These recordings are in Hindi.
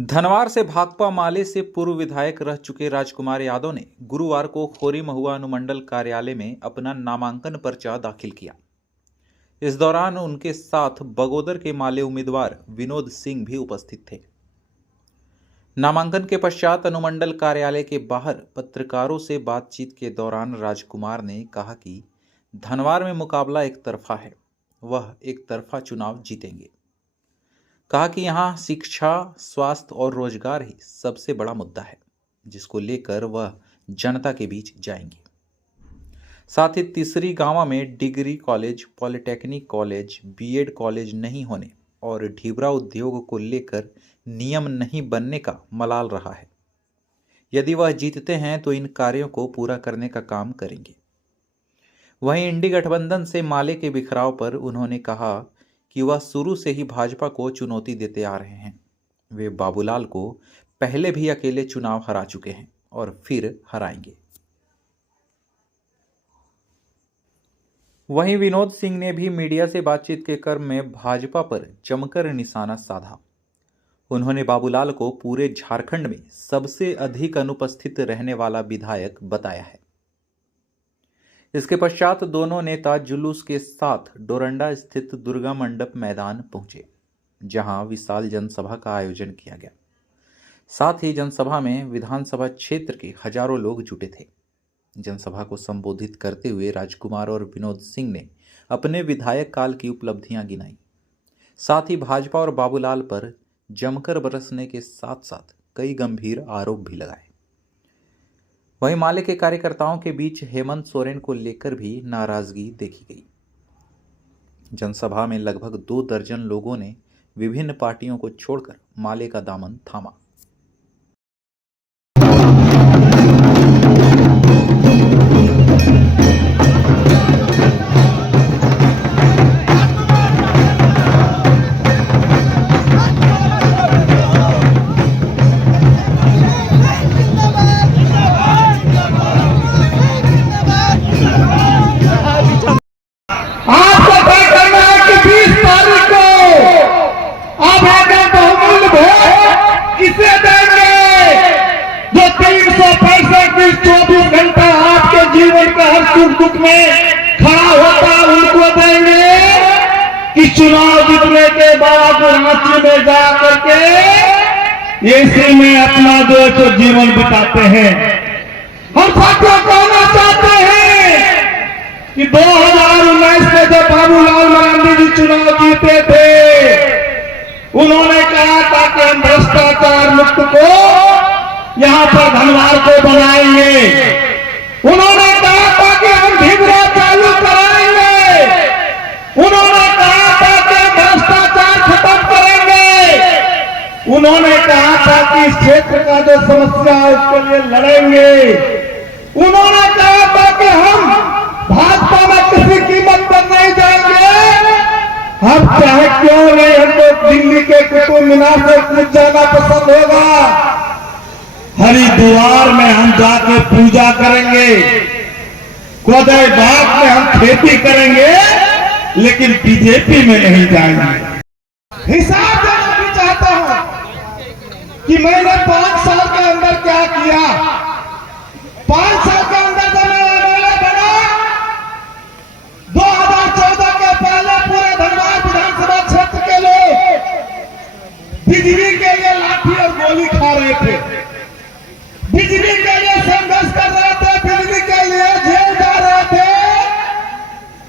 धनवार से भाकपा माले से पूर्व विधायक रह चुके राजकुमार यादव ने गुरुवार को खोरी महुआ अनुमंडल कार्यालय में अपना नामांकन पर्चा दाखिल किया। इस दौरान उनके साथ बगोदर के माले उम्मीदवार विनोद सिंह भी उपस्थित थे। नामांकन के पश्चात अनुमंडल कार्यालय के बाहर पत्रकारों से बातचीत के दौरान राजकुमार ने कहा कि धनवार में मुकाबला एक तरफा है, वह एक तरफा चुनाव जीतेंगे। कहा कि यहां शिक्षा, स्वास्थ्य और रोजगार ही सबसे बड़ा मुद्दा है, जिसको लेकर वह जनता के बीच जाएंगे। साथ ही तीसरी गांव में degree college, polytechnic college, BEd college नहीं होने और ढीबरा उद्योग को लेकर नियम नहीं बनने का मलाल रहा है। यदि वह जीतते हैं तो इन कार्यों को पूरा करने का काम करेंगे। वहीं इंडी गठबंधन से माले के बिखराव पर उन्होंने कहा कि वह शुरू से ही भाजपा को चुनौती देते आ रहे हैं। वे बाबूलाल को पहले भी अकेले चुनाव हरा चुके हैं और फिर हराएंगे। वहीं विनोद सिंह ने भी मीडिया से बातचीत के क्रम में भाजपा पर जमकर निशाना साधा। उन्होंने बाबूलाल को पूरे झारखंड में सबसे अधिक अनुपस्थित रहने वाला विधायक बताया है। इसके पश्चात दोनों नेता जुलूस के साथ डोरंडा स्थित दुर्गा मंडप मैदान पहुंचे, जहां विशाल जनसभा का आयोजन किया गया। साथ ही जनसभा में विधानसभा क्षेत्र के हजारों लोग जुटे थे। जनसभा को संबोधित करते हुए राजकुमार और विनोद सिंह ने अपने विधायक काल की उपलब्धियां गिनाई। साथ ही भाजपा और बाबूलाल पर जमकर बरसने के साथ साथ कई गंभीर आरोप भी लगाए। वहीं माले के कार्यकर्ताओं के बीच हेमंत सोरेन को लेकर भी नाराजगी देखी गई। जनसभा में लगभग 2 दर्जन लोगों ने विभिन्न पार्टियों को छोड़कर माले का दामन थामा। किसे देंगे जो 24 घंटा आपके जीवन का हर सुख दुख में खड़ा होता, उनको देंगे कि चुनाव जीतने के बाद रांची में जा करके एसी में अपना जो जीवन बिताते हैं। हम साथियों कहना चाहते हैं कि 2019 में जब बाबूलाल मरांडी जी चुनाव जीते थे, उन्होंने कहा था कि हम भ्रष्टाचार मुक्त को यहां पर धनवार को बनाएंगे। उन्होंने कहा था कि हम ढीबरा चालू कराएंगे। उन्होंने कहा था कि भ्रष्टाचार खत्म करेंगे। उन्होंने कहा था कि इस क्षेत्र का जो समस्या है उसके लिए लड़ेंगे। उन्होंने कहा था कि हम भाजपा में किसी कीमत पर नहीं जाएंगे। हम चाहे क्यों नहीं, हमको दिल्ली के कुतुब मीनार से कूद जाना पसंद होगा। हरिद्वार में हम जाके पूजा करेंगे, कोदई बाग में हम खेती करेंगे, लेकिन बीजेपी में नहीं जाएंगे। हिसाब देना भी चाहता हूं कि मैंने 5 साल के अंदर क्या किया। 5 साल के अंदर जब मैं एमएलए बना, 2014 के पहले पूरे धनवार विधानसभा क्षेत्र के लोग बिजली के लिए लाठी और गोली खा रहे थे, बिजली के लिए संघर्ष कर रहे थे, बिजली के लिए जेल जा रहे थे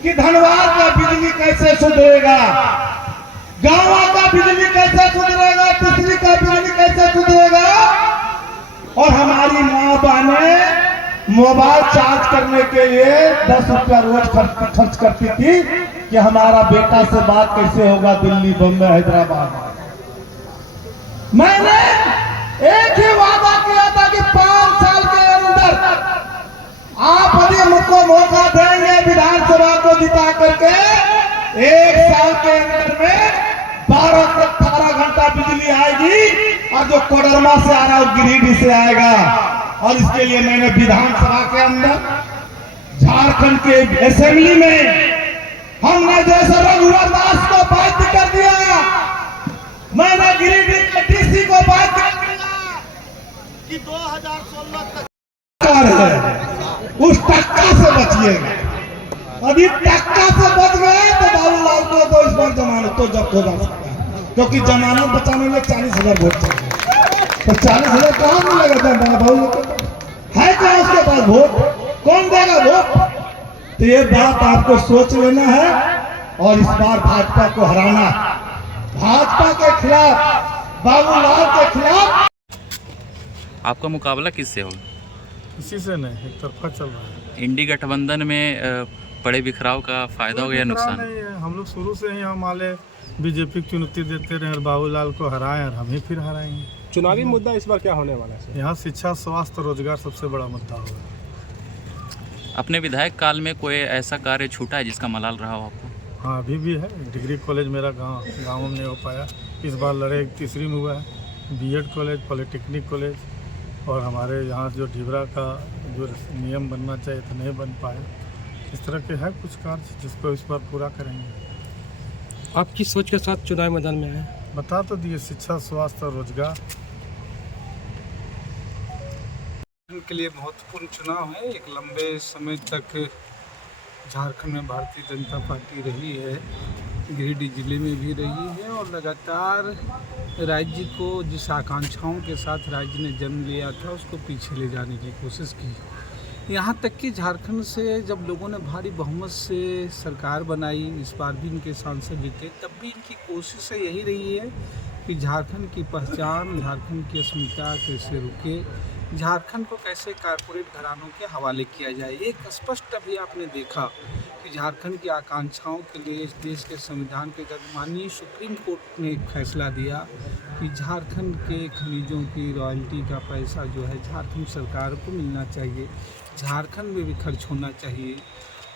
कि धनवार का बिजली कैसे सुधरेगा, गांव का बिजली कैसे सुधरेगा, तीसरी का बिजली कैसे सुधरेगा। और हमारी मां बहनें मोबाइल चार्ज करने के लिए 10 रुपया रोज खर्च करती थी कि हमारा बेटा से बात कैसे होगा दिल्ली, बम्बई, हैदराबाद। मैंने एक ही वादा किया था कि 5 साल के अंदर आप यदि मुझको मौका देंगे विधानसभा को जिता करके, 1 साल के अंदर में 12 से 18 घंटा बिजली आएगी और जो कोडरमा से आ रहा है गिरिडीह से आएगा। और इसके लिए मैंने विधानसभा के अंदर, झारखंड के असेंबली में हमने जैसे रघुवर दास को बाध्य कर दिया, मैंने गिरिडीह के डीसी को बाध्य कि 2016 तक है उस टक्का से बचिएगा। अभी टक्का से बच गए तो बाबूलाल को इस बार जमानत तो जब्त हो जा सकता है, क्योंकि जमानत बचाने में 40,000 वोट चाहिए। तो 40,000 कहाँ मिलेगा? बाबू है क्या उसके पास वोट? कौन देगा वोट? तो ये बात आपको सोच लेना है और इस बार भाजपा को हराना, भाजपा के खिलाफ, बाबूलाल के खिलाफ। आपका मुकाबला किससे होगा? किसी से नहीं, एक तरफा चल रहा है। इंडी गठबंधन में बड़े बिखराव का फायदा होगा या नुकसान? नहीं है, हम लोग शुरू से ही हम वाले बीजेपी की चुनौती देते रहे और बाबूलाल को हराएं और हम ही फिर हराएंगे। चुनावी मुद्दा इस बार क्या होने वाला है? यहाँ शिक्षा, स्वास्थ्य, रोजगार सबसे बड़ा मुद्दा होगा। अपने विधायक काल में कोई ऐसा कार्य छूटा है जिसका मलाल रहा हो आपको? हाँ, अभी भी है। डिग्री कॉलेज मेरा गाँव में नहीं हो पाया, इस बार लड़े तीसरी में हुआ है। बीएड कॉलेज, पॉलिटेक्निक कॉलेज और हमारे यहाँ जो ढिबरा का जो नियम बनना चाहिए था नहीं बन पाया। इस तरह के है कुछ कार्य जिसको इस बार पूरा करेंगे। आप किस सोच के साथ चुनाव मैदान में आए? बता तो दिए, शिक्षा, स्वास्थ्य और रोजगार के लिए महत्वपूर्ण चुनाव है। एक लंबे समय तक झारखंड में भारतीय जनता पार्टी रही है, गिरिडीह जिले में भी रही है और लगातार राज्य को जिस आकांक्षाओं के साथ राज्य ने जन्म लिया था उसको पीछे ले जाने की कोशिश की। यहाँ तक कि झारखंड से जब लोगों ने भारी बहुमत से सरकार बनाई, इस बार भी इनके सांसद जीते, तब भी इनकी कोशिश यही रही है कि झारखंड की पहचान, झारखंड की अस्मिता कैसे रुके, झारखंड को कैसे कारपोरेट घरानों के हवाले किया जाए। एक स्पष्ट अभी आपने देखा कि झारखंड की आकांक्षाओं के लिए इस देश के संविधान के तहत माननीय सुप्रीम कोर्ट ने एक फैसला दिया कि झारखंड के खनिजों की रॉयल्टी का पैसा जो है झारखंड सरकार को मिलना चाहिए, झारखंड में भी खर्च होना चाहिए।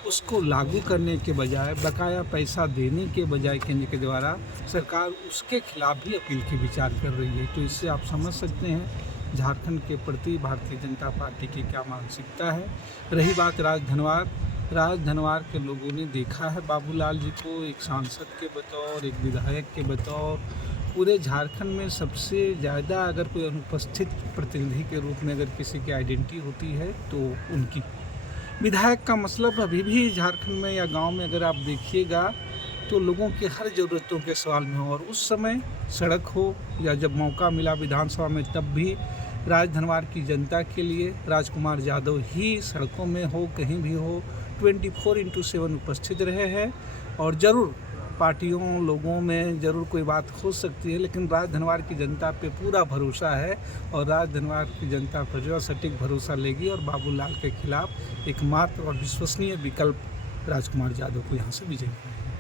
उसको लागू करने के बजाय, बकाया पैसा देने के बजाय केंद्र के द्वारा सरकार उसके खिलाफ भी अपील की विचार कर रही है। तो इससे आप समझ सकते हैं झारखंड के प्रति भारतीय जनता पार्टी की क्या मानसिकता है। रही बात राजधनवार के लोगों ने देखा है बाबूलाल जी को एक सांसद के बतौर, एक विधायक के बतौर, पूरे झारखंड में सबसे ज़्यादा अगर कोई अनुपस्थित प्रतिनिधि के रूप में अगर किसी की आइडेंटिटी होती है तो उनकी। विधायक का मतलब अभी भी झारखंड में या गांव में अगर आप देखिएगा तो लोगों की हर ज़रूरतों के सवाल में हो, और उस समय सड़क हो या जब मौका मिला विधानसभा में तब भी राजधनवार की जनता के लिए राजकुमार यादव ही सड़कों में हो, कहीं भी हो, 24/7 उपस्थित रहे हैं। और ज़रूर पार्टियों, लोगों में ज़रूर कोई बात हो सकती है, लेकिन राजधनवार की जनता पे पूरा भरोसा है और राजधनवार की जनता पर जो सटीक भरोसा लेगी और बाबूलाल के खिलाफ एकमात्र और विश्वसनीय विकल्प राजकुमार यादव को यहाँ से विजयी करेंगे।